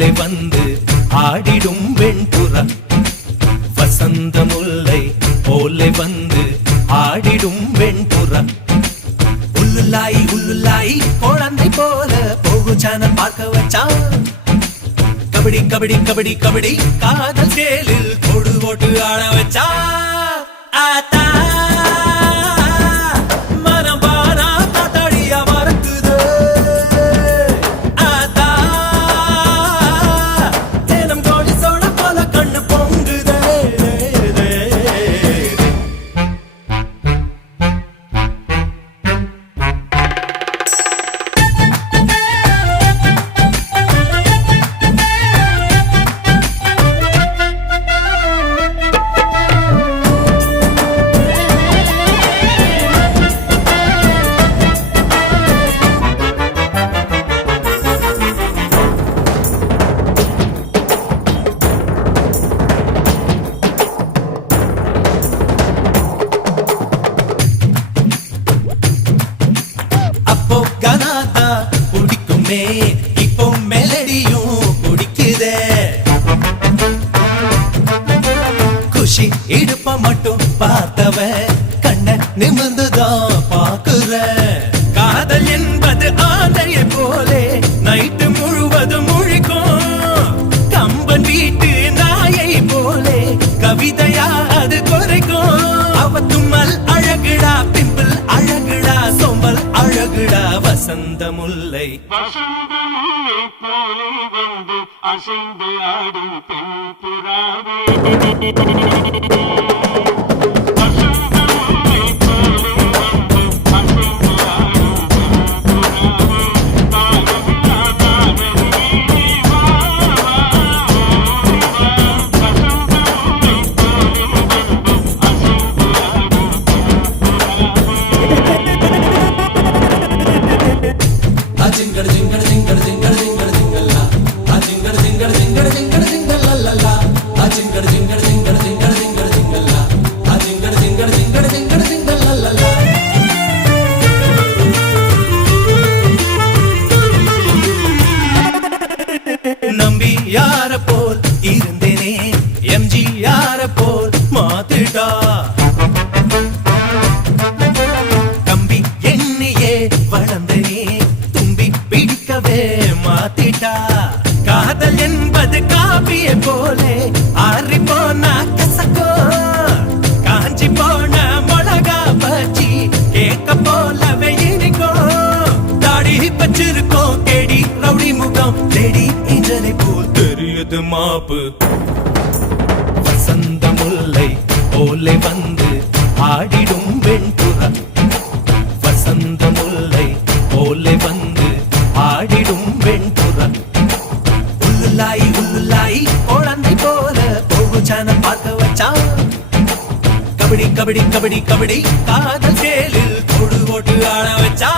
போலே வந்து ஆடிடும் வெண்புறா வசந்த முல்லை போலே வந்து ஆடிடும் வெண்புறா உள்ளுலாய் உள்ளுலாய் குழந்தை போல போகு சேனல் பார்க்க வச்சான் கபடி கபடி கபடி கபடி காதல் சேலில் கொடு ஓட்டு ஆட வச்சா ஆத்தா இப்போ மெலடியும் குடிக்குதே குஷி இடுப்ப மட்டும் பார்த்தவ கண்ண நிமிர்ந்துதான் பாக்குற காதல் என்பது ஆந்தையை போலே நைட்டு முழுவதும் முழிக்கும் கம்பன் வீட்டு நாயை போலே கவிதையா அது குறைக்கும் அவ தும்மல் அழகுடா பிம்பிள் அழகுடா சோம்பல் அழகுடா வசந்த முல்லை போலே வந்து அசைந்து ஆடும் பெண் புறாவே நம்பி யார போல் இருந்தேனே எம்ஜி யார போல் மாத்திட்டா கம்பி எண்ணியே வளர்ந்தனே தும்பி பிடிக்கவே மாத்திட்டா காதல் என்பது காப்பியை போலே ஆறி போனா கசக்கோ காஞ்சி போன மிளகா பச்சி கேட்க போலவே இனிக்கும் தாடி பச்சிருக்கோம் கேடி ரவுடி முகம் தேடி இஞ்சலை போல் தெரியுது மாப்பு வசந்த முல்லை போலே வந்து ஆடிடும் வெண்புறா வசந்த முல்லை போலே வந்து ஆடிடும் வெண்புறா உள்ளுலாய் உள்ளுலாய் குழந்தை போல போகு சேனல் பார்க்க வச்சான் கபடி கபடி கபடி கபடி காதல் சேலில் கொடு ஓட்டு ஆட வச்சா